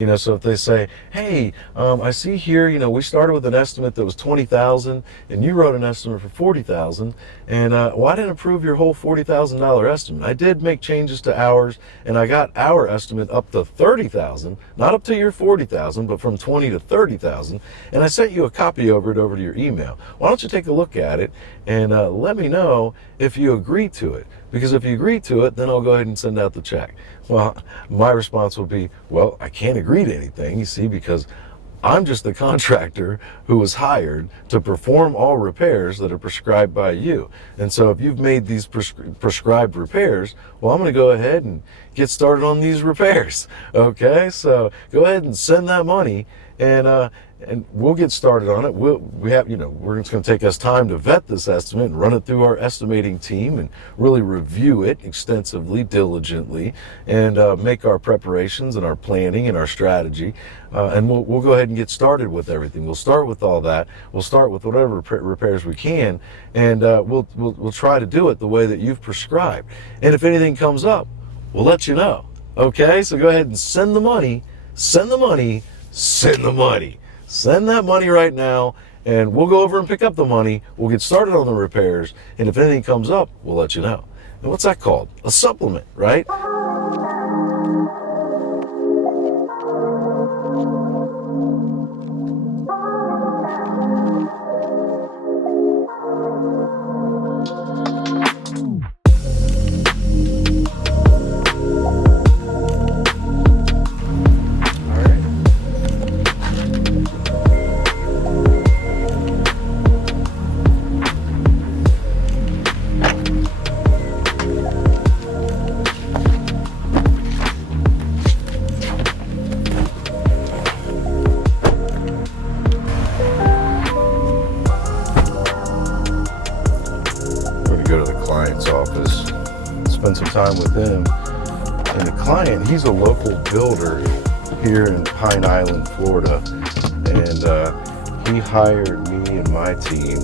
So if they say, hey, I see here, we started with an estimate that was 20,000 and you wrote an estimate for 40,000, and well, I didn't approve your whole $40,000 estimate. I did make changes to ours, and I got our estimate up to 30,000, not up to your 40,000, but from 20 to 30,000, and I sent you a copy over to your email. Why don't you take a look at it and let me know if you agree to it? Because if you agree to it, then I'll go ahead and send out the check. Well, my response will be, well, I can't agree to anything, you see, because I'm just the contractor who was hired to perform all repairs that are prescribed by you. And so if you've made these prescribed repairs, well, I'm going to go ahead and get started on these repairs. Okay, so go ahead and send that money, and we'll get started on it. We're just going to take us time to vet this estimate and run it through our estimating team and really review it extensively, diligently, and make our preparations and our planning and our strategy. And we'll go ahead and get started with everything. We'll start with all that. We'll start with whatever repairs we can, and we'll try to do it the way that you've prescribed. And if anything comes up, we'll let you know. Okay, so go ahead and send the money, send the money, send the money. Send that money right now, and we'll go over and pick up the money. We'll get started on the repairs, and if anything comes up, we'll let you know. And what's that called? A supplement, right? Go to the client's office, spend some time with him. And the client, he's a local builder here in Pine Island, Florida, and he hired me and my team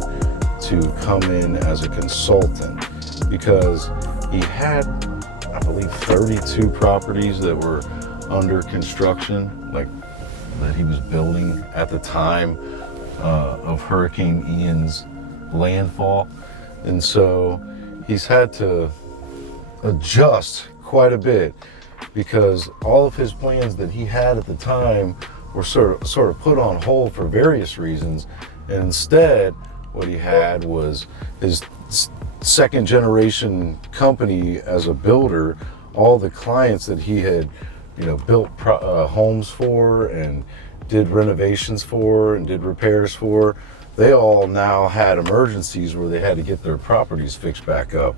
to come in as a consultant because he had, I believe, 32 properties that were under construction, like that he was building at the time of Hurricane Ian's landfall. And so he's had to adjust quite a bit because all of his plans that he had at the time were sort of put on hold for various reasons. And instead, what he had was his second generation company as a builder. All the clients that he had, built homes for and did renovations for and did repairs for, they all now had emergencies where they had to get their properties fixed back up.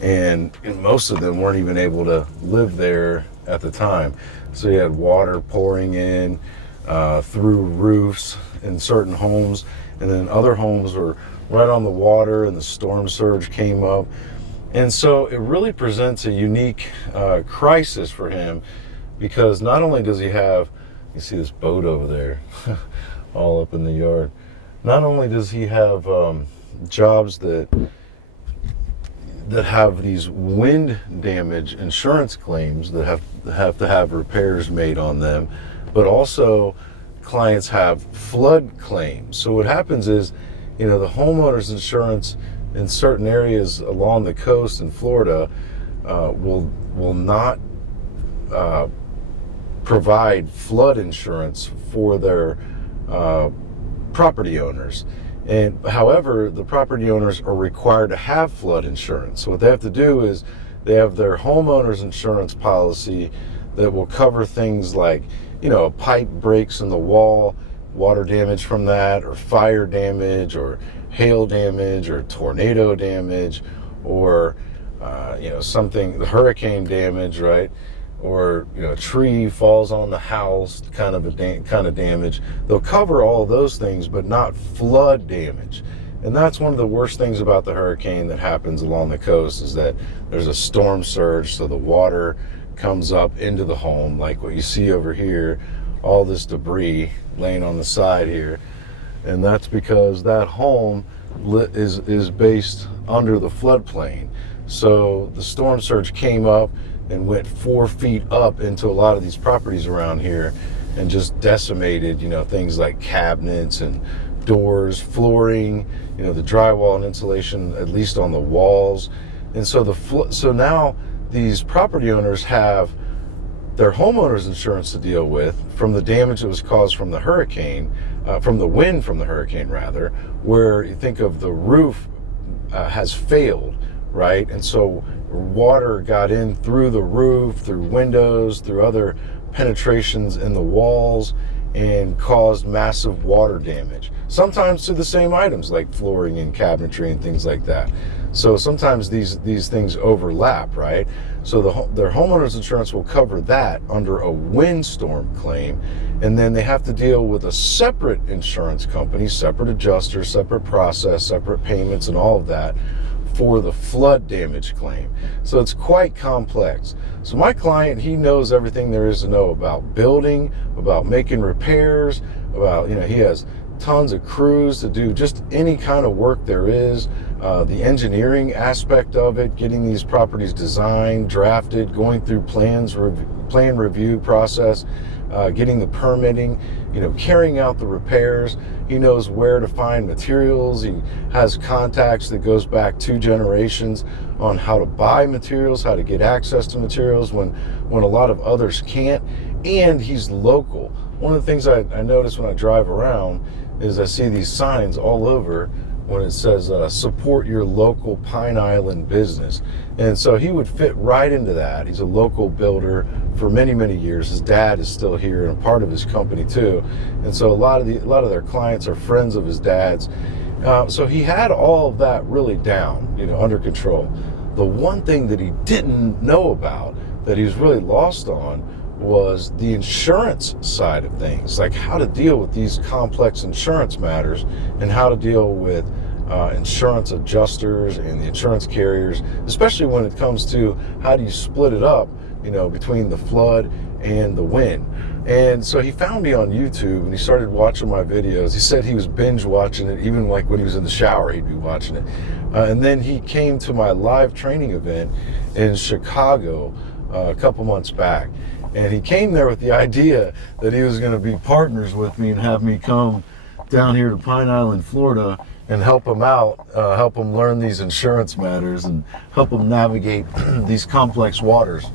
And most of them weren't even able to live there at the time. So you had water pouring in through roofs in certain homes, and then other homes were right on the water and the storm surge came up. And so it really presents a unique crisis for him because not only does he have, you see this boat over there all up in the yard, not only does he have jobs that have these wind damage insurance claims that have to have repairs made on them, but also clients have flood claims. So what happens is, the homeowner's insurance in certain areas along the coast in Florida will not provide flood insurance for their property owners. And however, the property owners are required to have flood insurance. So what they have to do is they have their homeowner's insurance policy that will cover things like, a pipe breaks in the wall, water damage from that, or fire damage, or hail damage, or tornado damage, or something, the hurricane damage, right? Or a tree falls on the house, kind of damage. They'll cover all of those things, but not flood damage. And that's one of the worst things about the hurricane that happens along the coast is that there's a storm surge, so the water comes up into the home, like what you see over here, all this debris laying on the side here. And that's because that home is based under the floodplain. So the storm surge came up and went 4 feet up into a lot of these properties around here. and just decimated, things like cabinets and doors, flooring, the drywall and insulation, at least on the walls. And so so now these property owners have their homeowner's insurance to deal with from the damage that was caused from the hurricane, from the wind from the hurricane rather, where you think of the roof has failed, right? And so water got in through the roof, through windows, through other penetrations in the walls, and caused massive water damage. Sometimes to the same items like flooring and cabinetry and things like that. So sometimes these things overlap, right? So their homeowner's insurance will cover that under a windstorm claim, and then they have to deal with a separate insurance company, separate adjuster, separate process, separate payments, and all of that for the flood damage claim. So it's quite complex. So my client, he knows everything there is to know about building, about making repairs, about, he has tons of crews to do just any kind of work there is, the engineering aspect of it, getting these properties designed, drafted, going through plan review process, getting the permitting, carrying out the repairs. He knows where to find materials. He has contacts that goes back 2 generations on how to buy materials, how to get access to materials when a lot of others can't. And he's local. One of the things I notice when I drive around is I see these signs all over when it says support your local Pine Island business. And so he would fit right into that. He's a local builder for many, many years. His dad is still here and a part of his company too. And so a lot of their clients are friends of his dad's. So he had all of that really down, under control. The one thing that he didn't know about, that he was really lost on, was the insurance side of things, like how to deal with these complex insurance matters and how to deal with insurance adjusters and the insurance carriers, especially when it comes to how do you split it up, between the flood and the wind. And so he found me on YouTube and he started watching my videos. He said he was binge watching it, even like when he was in the shower, he'd be watching it. And then he came to my live training event in Chicago a couple months back. And he came there with the idea that he was going to be partners with me and have me come down here to Pine Island, Florida, and help him out, help him learn these insurance matters and help him navigate these complex waters.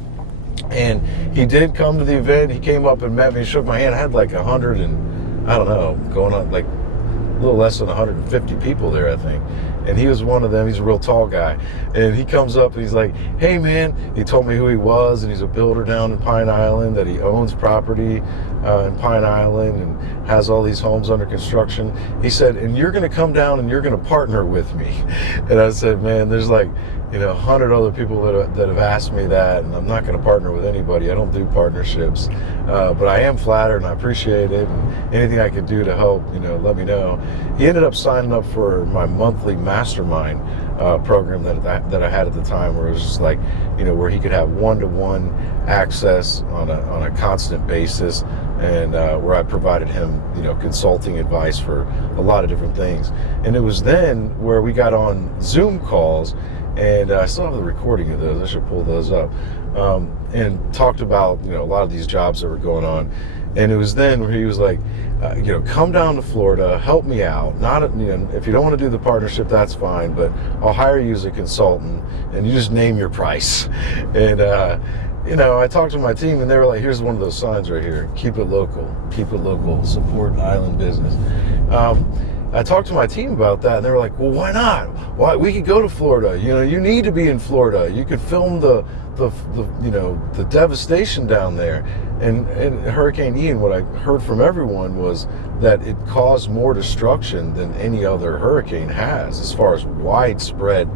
And he did come to the event. He came up and met me, shook my hand. I had like 100 and, I don't know, going on like a little less than 150 people there, I think. And he was one of them. He's a real tall guy. And he comes up and he's like, hey man, he told me who he was, and he's a builder down in Pine Island, that he owns property in Pine Island and has all these homes under construction. He said, and you're going to come down and you're going to partner with me. And I said, man, there's like, 100 other people that have asked me that, and I'm not going to partner with anybody. I don't do partnerships. But I am flattered and I appreciate it. And anything I could do to help, let me know. He ended up signing up for my monthly mastermind program that I had at the time, where it was just like, where he could have one-to-one access on a constant basis, and where I provided him, consulting advice for a lot of different things. And it was then where we got on Zoom calls, and I still have the recording of those. I should pull those up. And talked about, a lot of these jobs that were going on. And it was then where he was like, come down to Florida, help me out. Not, if you don't want to do the partnership, that's fine, but I'll hire you as a consultant, and you just name your price. And, I talked to my team, and they were like, here's one of those signs right here. Keep it local, support island business. I talked to my team about that, and they were like, well, why not? Why? We could go to Florida. You need to be in Florida. You could film the devastation down there. And Hurricane Ian, what I heard from everyone was that it caused more destruction than any other hurricane has, as far as widespread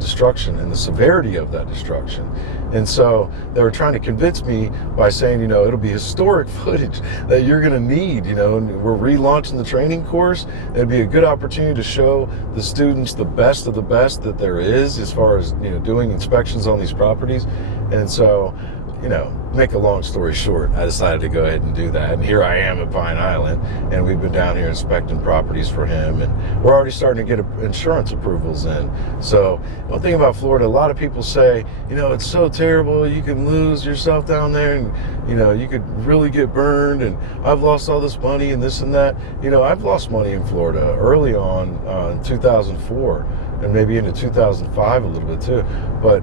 destruction and the severity of that destruction. And so they were trying to convince me by saying, it'll be historic footage that you're going to need, and we're relaunching the training course. It'd be a good opportunity to show the students the best of the best that there is, as far as, doing inspections on these properties. And so, make a long story short, I decided to go ahead and do that. And here I am at Pine Island, and we've been down here inspecting properties for him, and we're already starting to get insurance approvals in. So one thing about Florida, a lot of people say, it's so terrible, you can lose yourself down there, and you could really get burned, and I've lost all this money and this and that. I've lost money in Florida early on in 2004, and maybe into 2005 a little bit too. But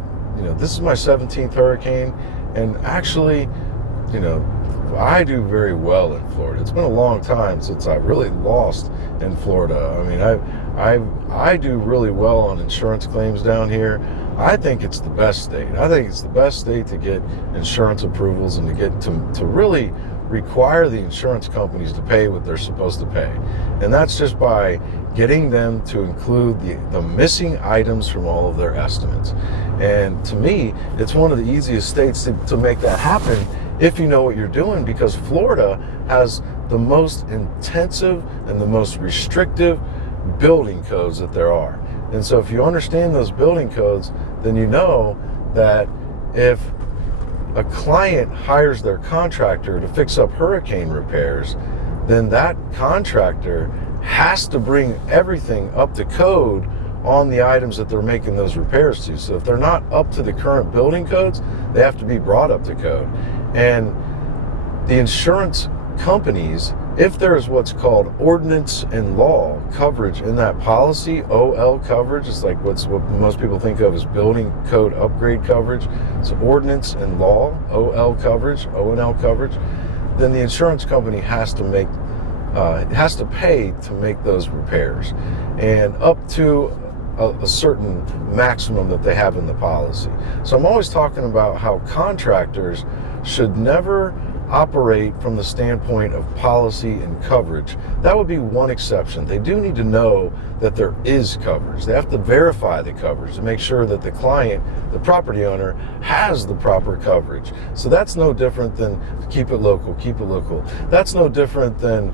this is my 17th hurricane, and actually, I do very well in Florida. It's been a long time since I've really lost in Florida. I mean, I do really well on insurance claims down here. I think it's the best state. I think it's the best state to get insurance approvals and to get to really require the insurance companies to pay what they're supposed to pay. And that's just by getting them to include the missing items from all of their estimates. And to me, it's one of the easiest states to make that happen if you know what you're doing, because Florida has the most intensive and the most restrictive building codes that there are. And so if you understand those building codes, then you know that if a client hires their contractor to fix up hurricane repairs, then that contractor has to bring everything up to code on the items that they're making those repairs to. So if they're not up to the current building codes, they have to be brought up to code. And the insurance companies, if there is what's called ordinance and law coverage in that policy, OL coverage, it's like what most people think of as building code upgrade coverage. It's ordinance and law, OL coverage, ONL coverage. Then the insurance company has to pay to make those repairs, and up to a certain maximum that they have in the policy. So I'm always talking about how contractors should never operate from the standpoint of policy and coverage. That would be one exception. They do need to know that there is coverage. They have to verify the coverage to make sure that the client, the property owner, has the proper coverage. So that's no different than keep it local, keep it local. That's no different than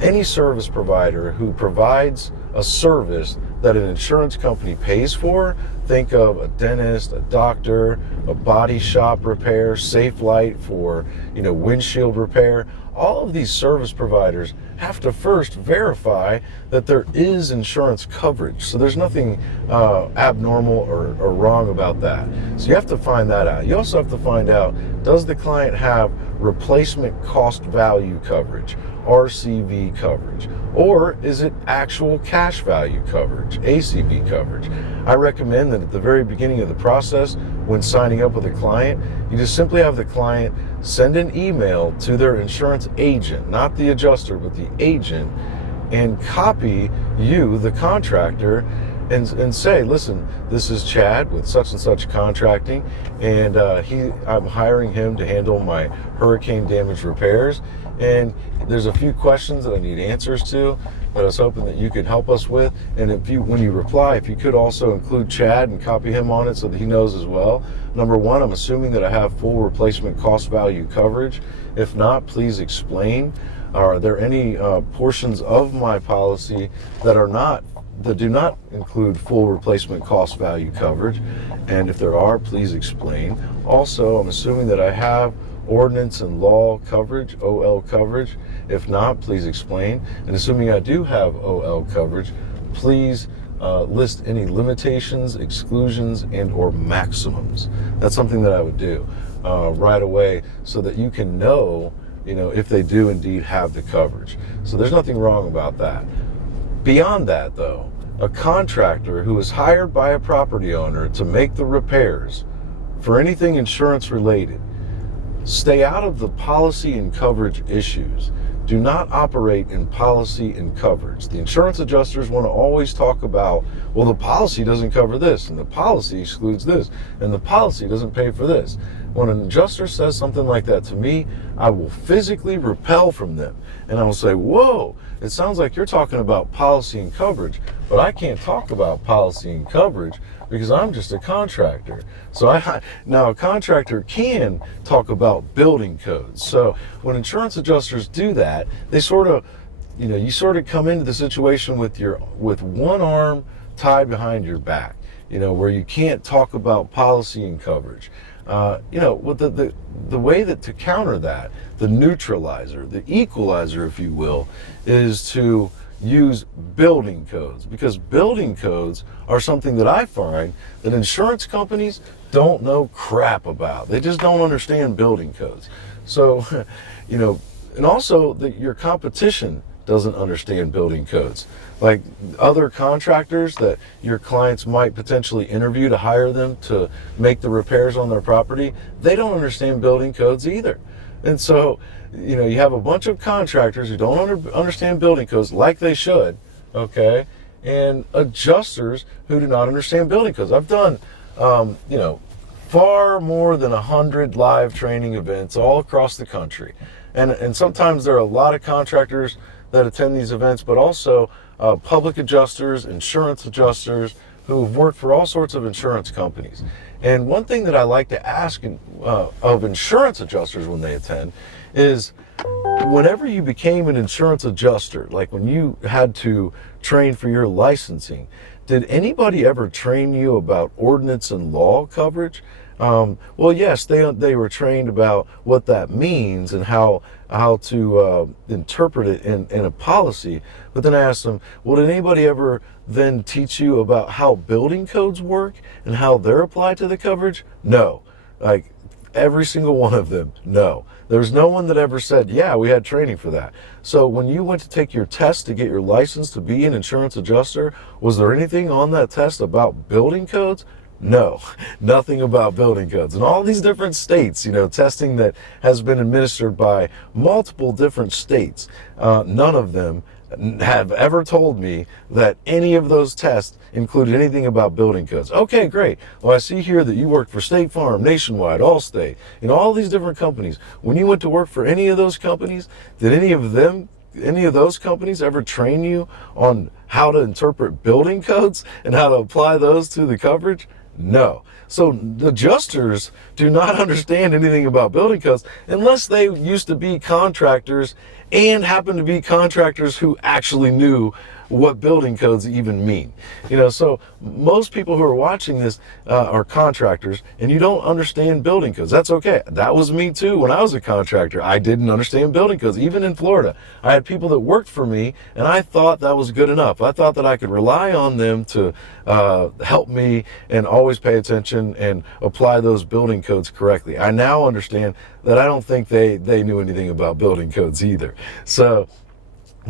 any service provider who provides a service that an insurance company pays for. Think of a dentist, a doctor, a body shop repair, Safe Light for windshield repair. All of these service providers have to first verify that there is insurance coverage. So there's nothing abnormal or wrong about that. So you have to find that out. You also have to find out, does the client have replacement cost value coverage, RCV coverage, or is it actual cash value coverage, ACV coverage? I recommend that at the very beginning of the process, when signing up with a client, you just simply have the client send an email to their insurance agent, not the adjuster, but the agent, and copy you, the contractor, and say, listen, this is Chad with such and such contracting, and I'm hiring him to handle my hurricane damage repairs, and there's a few questions that I need answers to that I was hoping that you could help us with. And when you reply, if you could also include Chad and copy him on it so that he knows as well. Number one, I'm assuming that I have full replacement cost value coverage. If not, please explain. Are there any portions of my policy that do not include full replacement cost value coverage? And if there are, please explain. Also, I'm assuming that I have ordinance and law coverage, OL coverage. If not, please explain. And assuming I do have OL coverage, please list any limitations, exclusions, and or maximums. That's something that I would do right away so that you can know, if they do indeed have the coverage. So there's nothing wrong about that. Beyond that, though, a contractor who is hired by a property owner to make the repairs for anything insurance related, stay out of the policy and coverage issues. Do not operate in policy and coverage. The insurance adjusters want to always talk about, well, the policy doesn't cover this, and the policy excludes this, and the policy doesn't pay for this. When an adjuster says something like that to me, I will physically repel from them. And I will say, whoa, it sounds like you're talking about policy and coverage, but I can't talk about policy and coverage because I'm just a contractor. So now a contractor can talk about building codes. So when insurance adjusters do that, they sort of, you sort of come into the situation with one arm tied behind your back, where you can't talk about policy and coverage. With the way that to counter that, the neutralizer, the equalizer, if you will, is to use building codes, because building codes are something that I find that insurance companies don't know crap about. They just don't understand building codes. So, and also that your competition doesn't understand building codes. Like other contractors that your clients might potentially interview to hire them to make the repairs on their property, they don't understand building codes either. And so, you have a bunch of contractors who don't understand building codes like they should, okay, and adjusters who do not understand building codes. I've done, far more than 100 live training events all across the country. And sometimes there are a lot of contractors that attend these events, but also public adjusters, insurance adjusters who've worked for all sorts of insurance companies. And one thing that I like to ask of insurance adjusters when they attend is, whenever you became an insurance adjuster, like when you had to train for your licensing, did anybody ever train you about ordinance and law coverage? Well, yes, they were trained about what that means and how to interpret it in a policy. But then I asked them, well, did anybody ever then teach you about how building codes work and how they're applied to the coverage? No. Like every single one of them, no. There's no one that ever said, yeah, we had training for that. So when you went to take your test to get your license to be an insurance adjuster, was there anything on that test about building codes? No, nothing about building codes. And all these different states, testing that has been administered by multiple different states, none of them have ever told me that any of those tests included anything about building codes. Okay, great. Well, I see here that you worked for State Farm, Nationwide, Allstate, all these different companies. When you went to work for any of those companies, did any of those companies ever train you on how to interpret building codes and how to apply those to the coverage? No. So the adjusters do not understand anything about building codes unless they used to be contractors and happen to be contractors who actually knew what building codes even mean. So most people who are watching this are contractors, and you don't understand building codes. That's okay. That was me too when I was a contractor. I didn't understand building codes. Even in Florida, I had people that worked for me, and I thought that was good enough. I thought that I could rely on them to help me and always pay attention and apply those building codes correctly. I now understand that I don't think they knew anything about building codes either. So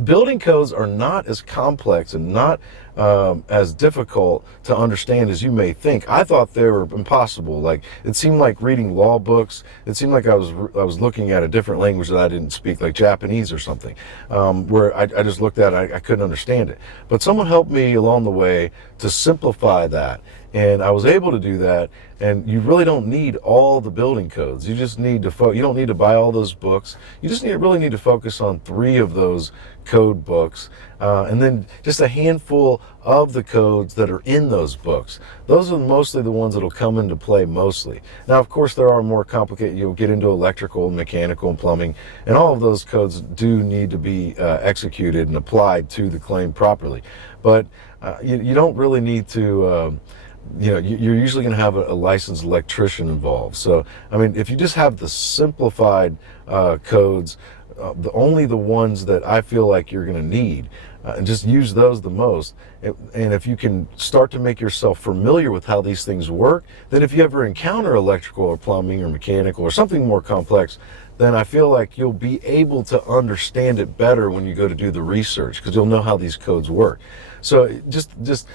building codes are not as complex and not as difficult to understand as you may think. I thought they were impossible. Like, it seemed like reading law books. It seemed like I was looking at a different language that I didn't speak, like Japanese or something, where I just looked at it, I couldn't understand it. But someone helped me along the way to simplify that. And I was able to do that, and you really don't need all the building codes. You just need to you don't need to buy all those books. You just really need to focus on 3 of those code books, and then just a handful of the codes that are in those books. Those are mostly the ones that will come into play mostly. Now, of course, there are more complicated. You'll get into electrical, mechanical, and plumbing, and all of those codes do need to be executed and applied to the claim properly. But you don't really need to. You're usually going to have a licensed electrician involved. So, if you just have the simplified codes, only the ones that I feel like you're going to need, and just use those the most. And if you can start to make yourself familiar with how these things work, then if you ever encounter electrical or plumbing or mechanical or something more complex, then I feel like you'll be able to understand it better when you go to do the research, because you'll know how these codes work. So just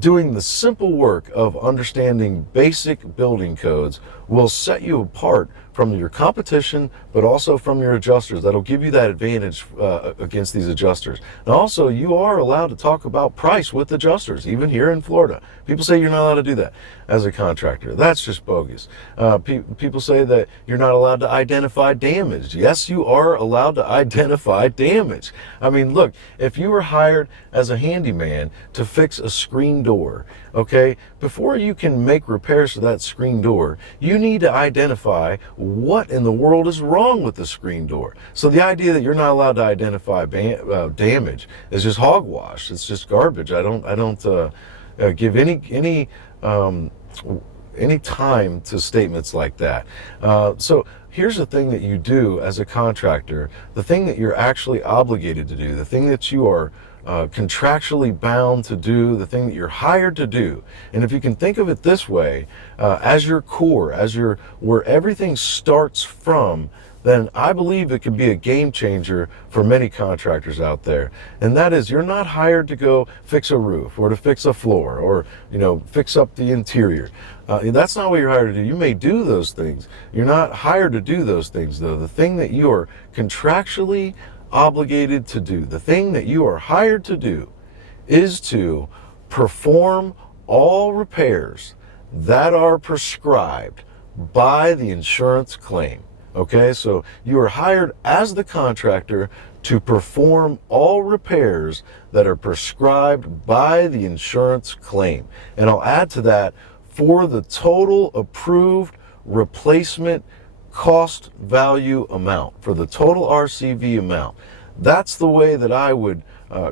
doing the simple work of understanding basic building codes will set you apart from your competition, but also from your adjusters. That'll give you that advantage against these adjusters. And also, you are allowed to talk about price with adjusters, even here in Florida. People say you're not allowed to do that as a contractor. That's just bogus. People say that you're not allowed to identify damage. Yes, you are allowed to identify damage. Look, if you were hired as a handyman to fix a screen door, okay, before you can make repairs to that screen door, you need to identify what in the world is wrong with the screen door. So the idea that you're not allowed to identify damage is just hogwash. It's just garbage. I don't give any any time to statements like that. So here's the thing that you do as a contractor, the thing that you're actually obligated to do, the thing that you are contractually bound to do, the thing that you're hired to do. And if you can think of it this way, as your core, where everything starts from, then I believe it could be a game changer for many contractors out there. And that is, you're not hired to go fix a roof or to fix a floor or, fix up the interior. That's not what you're hired to do. You may do those things. You're not hired to do those things, though. The thing that you are contractually obligated to do, the thing that you are hired to do, is to perform all repairs that are prescribed by the insurance claim. Okay, so you are hired as the contractor to perform all repairs that are prescribed by the insurance claim. And I'll add to that, for the total approved replacement cost value amount, for the total RCV amount. That's the way that I would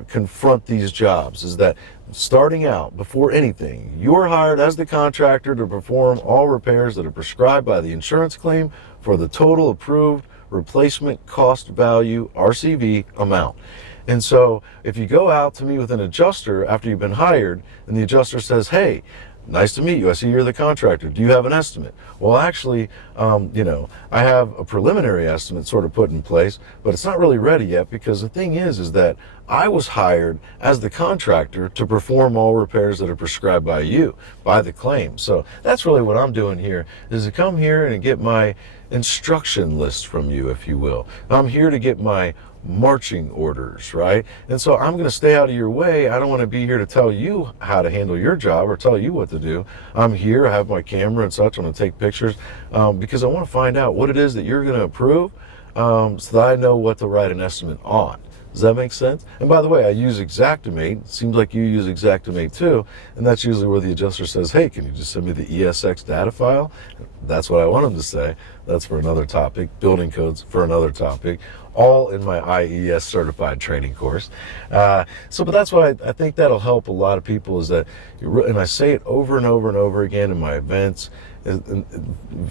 confront these jobs, is that starting out, before anything, you're hired as the contractor to perform all repairs that are prescribed by the insurance claim for the total approved replacement cost value, RCV, amount. And so if you go out to meet with an adjuster after you've been hired and the adjuster says, hey, nice to meet you, I see you're the contractor, do you have an estimate? Well, actually, I have a preliminary estimate sort of put in place, but it's not really ready yet, because the thing is that I was hired as the contractor to perform all repairs that are prescribed by you, by the claim. So that's really what I'm doing here, is to come here and get my instruction list from you, if you will. I'm here to get my marching orders, right? And so I'm going to stay out of your way. I don't want to be here to tell you how to handle your job or tell you what to do. I'm here, I have my camera and such, I'm going to take pictures because I want to find out what it is that you're going to approve, so that I know what to write an estimate on. Does that make sense? And by the way, I use Xactimate. Seems like you use Xactimate too. And that's usually where the adjuster says, hey, can you just send me the ESX data file? That's what I want them to say. That's for another topic. Building codes for another topic. All in my IES certified training course. But that's why I think that'll help a lot of people, is that, and I say it over and over and over again in my events,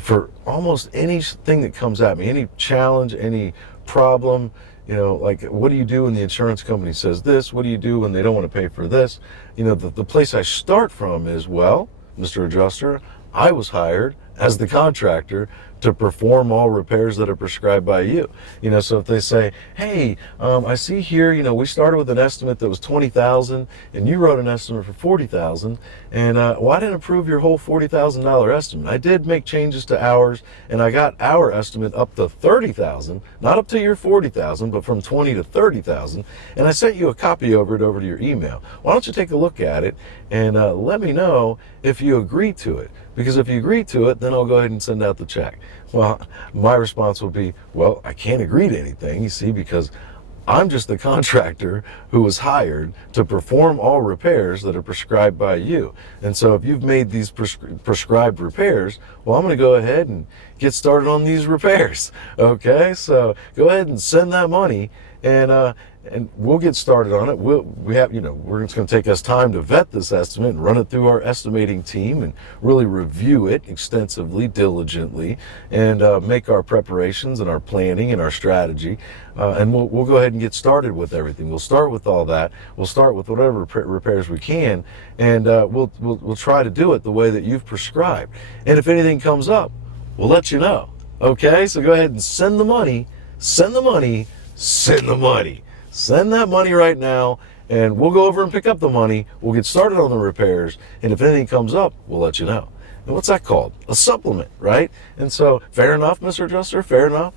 for almost anything that comes at me, any challenge, any problem, like, what do you do when the insurance company says this? What do you do when they don't want to pay for this? The place I start from is, well, Mr. Adjuster, I was hired as the contractor to perform all repairs that are prescribed by you. So if they say, hey, I see here, we started with an estimate that was $20,000 and you wrote an estimate for $40,000, and well, I didn't approve your whole $40,000 estimate. I did make changes to ours, and I got our estimate up to $30,000, not up to your $40,000, but from $20,000 to $30,000, and I sent you a copy over to your email. Why don't you take a look at it and let me know if you agree to it? Because if you agree to it, then I'll go ahead and send out the check. Well, my response will be, well, I can't agree to anything, you see, because I'm just the contractor who was hired to perform all repairs that are prescribed by you. And so if you've made these prescribed repairs, well, I'm going to go ahead and get started on these repairs. Okay, so go ahead and send that money, and we'll get started on it. It's going to take us time to vet this estimate and run it through our estimating team and really review it extensively, diligently, and make our preparations and our planning and our strategy. And we'll go ahead and get started with everything. We'll start with all that. We'll start with whatever repairs we can, and we'll try to do it the way that you've prescribed. And if anything comes up, we'll let you know. Okay, so go ahead and send the money. Send the money. Send the money. Send that money right now, and we'll go over and pick up the money. We'll get started on the repairs, and if anything comes up, we'll let you know. And what's that called? A supplement, right? And so, fair enough, Mr. Adjuster, fair enough,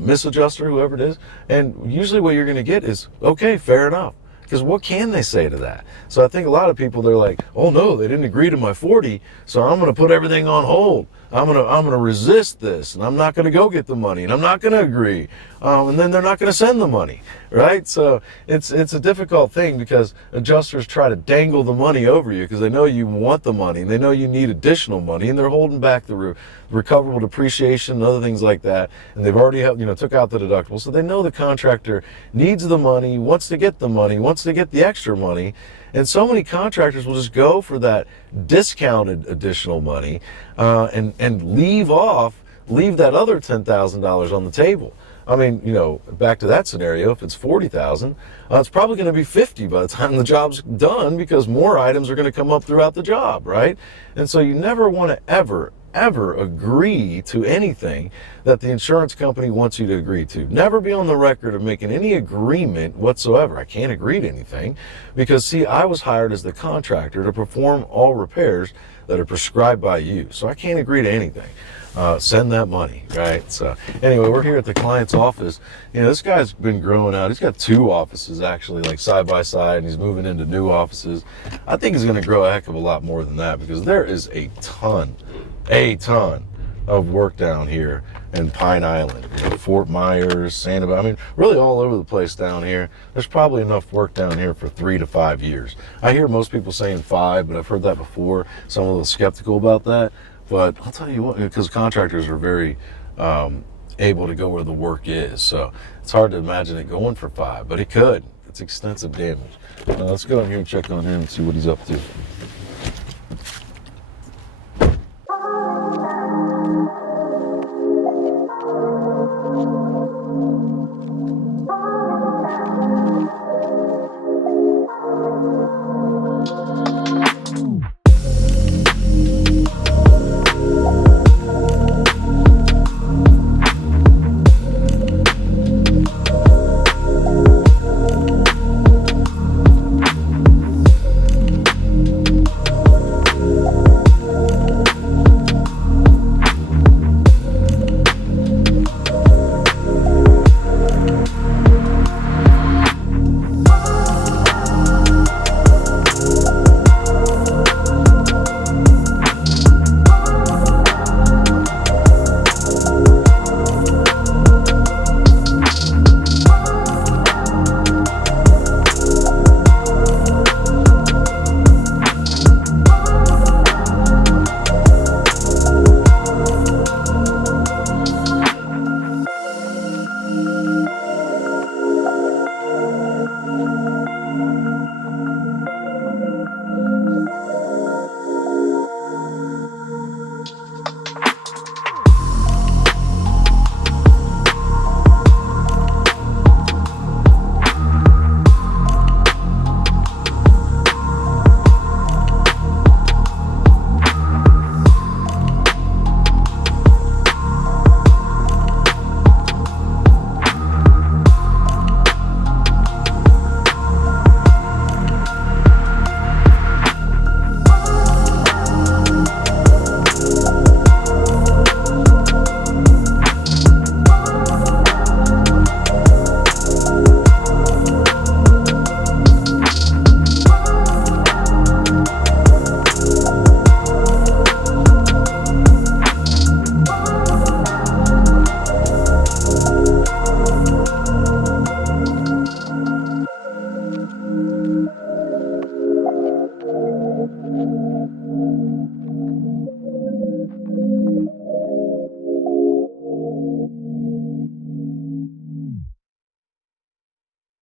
Miss Adjuster, whoever it is. And usually what you're going to get is, okay, fair enough. Because what can they say to that? So I think a lot of people, they're like, oh no, they didn't agree to my 40, so I'm going to put everything on hold. I'm going to resist this, and I'm not going to go get the money, and I'm not going to agree. and then they're not going to send the money, right? So it's a difficult thing because adjusters try to dangle the money over you because they know you want the money and they know you need additional money, and they're holding back the recoverable depreciation and other things like that, and they've already took out the deductible, so they know the contractor needs the money, wants to get the money, wants to get the extra money. And so many contractors will just go for that discounted additional money and leave that other $10,000 on the table. I mean, back to that scenario, if it's $40,000, it's probably going to be $50 by the time the job's done because more items are going to come up throughout the job, right? And so you never want to ever agree to anything that the insurance company wants you to agree to. Never be on the record of making any agreement whatsoever. I can't agree to anything because, see, I was hired as the contractor to perform all repairs that are prescribed by you. So I can't agree to anything. Send that money, right? So anyway, we're here at the client's office. This guy's been growing out. He's got 2 offices actually, like side by side, and he's moving into new offices. I think he's going to grow a heck of a lot more than that because there is a ton of work down here in Pine Island, Fort Myers, Sanibel. I mean, really all over the place down here. There's probably enough work down here for 3 to 5 years. I hear most people saying 5, but I've heard that before. So I'm a little skeptical about that. But I'll tell you what, because contractors are very able to go where the work is. So it's hard to imagine it going for 5, but it could. It's extensive damage. Let's go in here and check on him and see what he's up to.